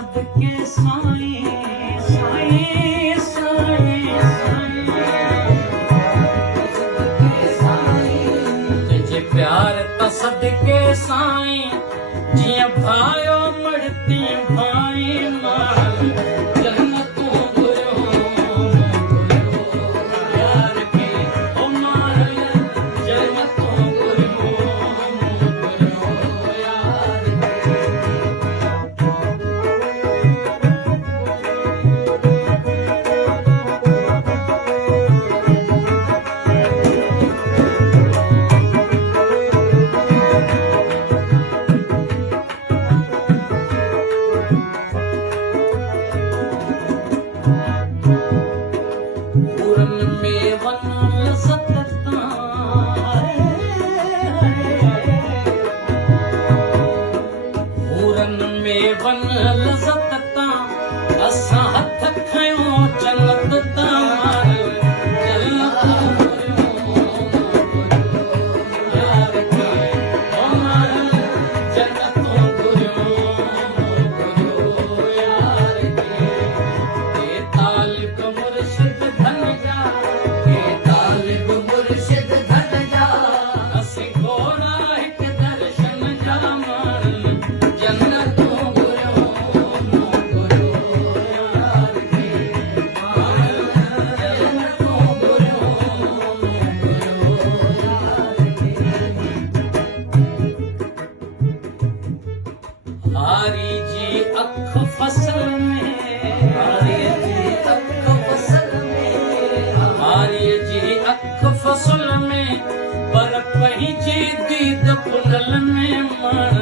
सदके साईं साईं साईं तुझे प्यार त सदके साईं जियां भायो मड़ती भाई माल जन्नतों गुरो यार के ओ माल जन्नतों गुरो यार असां हथ खयो जन्नत तां यार के ओ माल जन्नतों गुरो यार के तालिब मुर्शिद धन जा तालिब मुर्शिद धन जा असीं घोड़ा हिक दर्शन जा माल जन्नतों हारी जी अख फसल में हारी जी अख फसल में हारी जी अख फसल में पर पंहिंजी दीद पुनल में मां